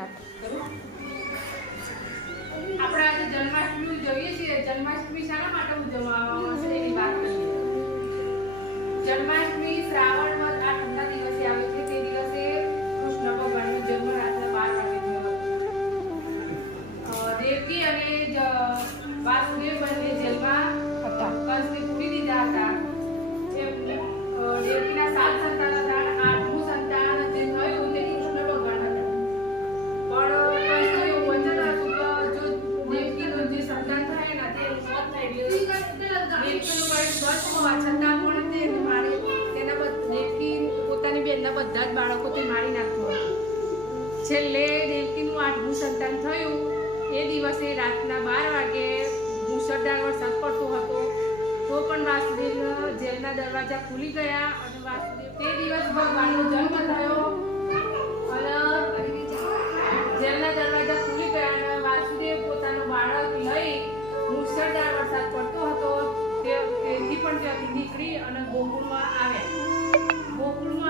આપણે આજે જન્માષ્ટમી ઉજવીએ છીએ. જન્માષ્ટમી શાના માટે ઉજવવામાં છે જન્માષ્ટમી શ્રાવણ ઠંડા દિવસે આવે છે. તે દિવસે કૃષ્ણ ભગવાનનો જન્મ રાત્રે બાર વાગે થયો દેવકી અને વાસુદેવ બંને જેલમાં પોતાની બેનના બધા જ બાળકોથી મારી નાખતું છેલ્લે દેવકીનું આઠમું સંતાન થયું એ દિવસે રાતના બાર વાગે મુસળધાર વરસાદ પડતો હતો તો પણ વાસુદેવ જેલના દરવાજા ખુલી ગયા અને વાસુદેવ તે દિવસ ભગવાનનો જન્મ થયો. અને જેલના પણ ત્યાંથી નીકળી અને ગોકુળમાં આવ્યા ગોકુળમાં